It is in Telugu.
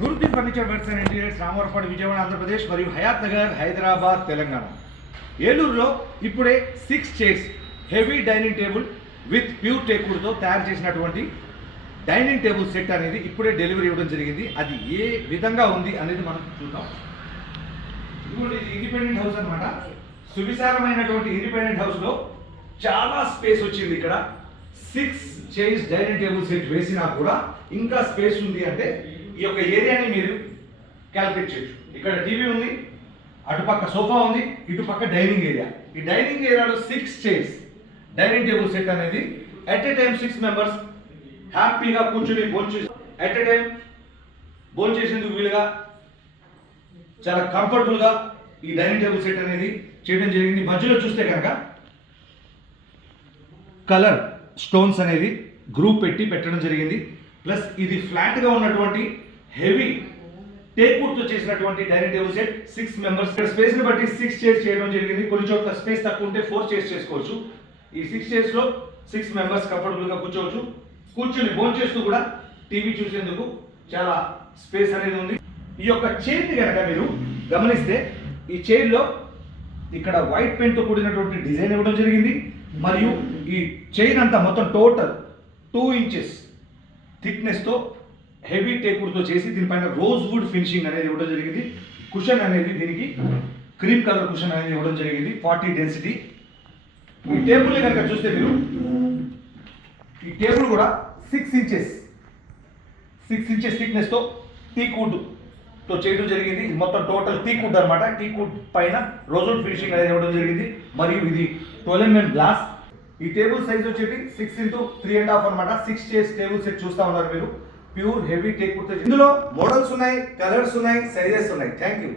గురుతి furniture works and interiors Ramavarapadu Vijayawada Andhra Pradesh మరియు హయాత్ నగర్ హైదరాబాద్ తెలంగాణ. ఏలూరులో ఇప్పుడే 6 chairs heavy dining table with pure టేక్వుడ్తో తయారు చేసినటువంటి డైనింగ్ టేబుల్ సెట్ అనేది ఇప్పుడే డెలివరీ ఇవ్వడం జరిగింది. అది ఏ విధంగా ఉంది అనేది మనం చూద్దాం. ఇది ఇండిపెండెంట్ హౌస్ అనమాట. సువిశాలమైనటువంటి ఇండిపెండెంట్ హౌస్లో చాలా స్పేస్ వచ్చింది. ఇక్కడ 6 చైర్స్ డైనింగ్ టేబుల్ సెట్ వేసినా కూడా ఇంకా స్పేస్ ఉంది. అంటే ఈ యొక్క ఏరియాని మీరు క్యాల్కులేట్ చేయొచ్చు. ఇక్కడ టీవీ ఉంది, అటుపక్క సోఫా ఉంది, ఇటుపక్క డైనింగ్ ఏరియా. ఈ డైనింగ్ ఏరియాలో 6 చైర్స్ డైనింగ్ టేబుల్ సెట్ అనేది ఎట్ ఏ టైం 6 మెంబర్స్ హ్యాపీగా కూర్చుని భోంచేసి ఎట్ ఏ టైం భోంచేసేందుకు వీలుగా చాలా కంఫర్టబుల్గా ఈ డైనింగ్ టేబుల్ సెట్ అనేది చేయడం జరిగింది. మధ్యలో చూస్తే కనుక కలర్ స్టోన్స్ అనేది గ్రూప్ పెట్టడం జరిగింది. ప్లస్ ఇది ఫ్లాట్గా ఉన్నటువంటి హెవీ టేక్వుడ్తో చేసినటువంటి డైనింగ్ టేబుల్ సెట్ 6 మెంబర్స్. స్పేస్ని బట్టి 6 చైర్స్ చేయడం జరిగింది. కొన్ని చోట్ల స్పేస్ తక్కువ ఉంటే 4 చైర్స్ చేసుకోవచ్చు. ఈ 6 చైర్స్లో 6 మెంబర్స్ కంఫర్టబుల్గా కూర్చోవచ్చు. కూర్చుని భోంచేస్తూ కూడా టీవీ చూసేందుకు చాలా స్పేస్ అనేది ఉంది. ఈ యొక్క చైర్ని కనుక మీరు గమనిస్తే ఈ చైర్లో ఇక్కడ వైట్ పెయింట్తో కూడినటువంటి డిజైన్ ఇవ్వడం జరిగింది. మరియు ఈ చైర్ అంతా మొత్తం టోటల్ 2 ఇంచెస్ థిక్నెస్తో హెవీ టేక్వుడ్తో చేసి దీనిపైన రోజ్ వుడ్ ఫినిషింగ్ అనేది ఇవ్వడం జరిగింది. కుషన్ అనేది దీనికి క్రీమ్ కలర్ కుషన్ అనేది ఇవ్వడం జరిగింది. 40 డెన్సిటీ. ఈ టేబుల్ని కనుక చూస్తే మీరు ఈ టేబుల్ కూడా 6 ఇంచెస్ థిక్నెస్తో టీక్వుడ్తో చేయడం జరిగింది. మొత్తం టోటల్ టీక్వుడ్ అనమాట. టీక్వుడ్ పైన రోజ్వుడ్ ఫినిషింగ్ అనేది ఇవ్వడం జరిగింది. మరియు ఇది 12 mm గ్లాస్. ఈ టేబుల్ సైజ్ వచ్చేది 6 x 3.5 అనమాట. 6 చైర్స్ టేబుల్ సెట్ చూస్తా ఉన్నారు మీరు. Pure heavy teakwood. ఇందులో మోడల్స్ ఉన్నాయి, కలర్స్ ఉన్నాయి, సైజెస్ ఉన్నాయి. Thank you.